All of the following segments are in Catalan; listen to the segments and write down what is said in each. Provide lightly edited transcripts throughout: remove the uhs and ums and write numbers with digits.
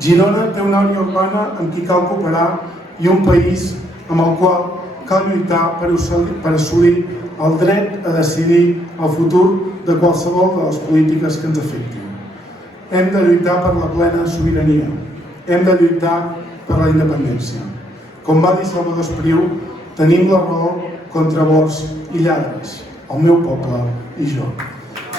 Girona té una àrea urbana amb qui cal cooperar i un país amb el qual cal lluitar per assolir el dret a decidir el futur de qualsevol de les polítiques que ens afectin. Hem de lluitar per la plena sobirania. Hem de lluitar per la independència. Com va dir Salvador Espriu, tenim la raó contra bors i lladres, el meu poble i jo.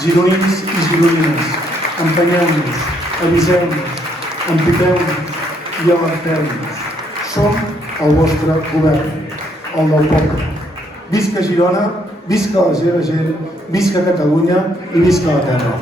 Gironins i gironines, empenyeu-nos, aviseu-nos, empiteu-nos i alerteu-nos. Som el vostre govern, el del poble. Visca Girona, visca la seva gent, visca Catalunya i visca la terra.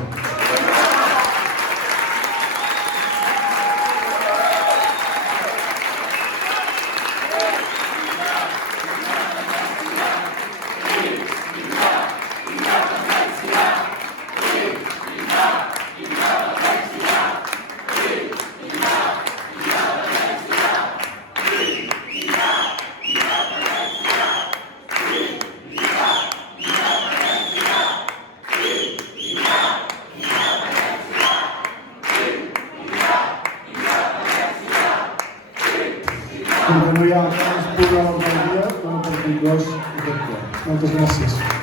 Com que no hi ha més programa per dia, dono per conclòs aquest ple. Moltes gràcies.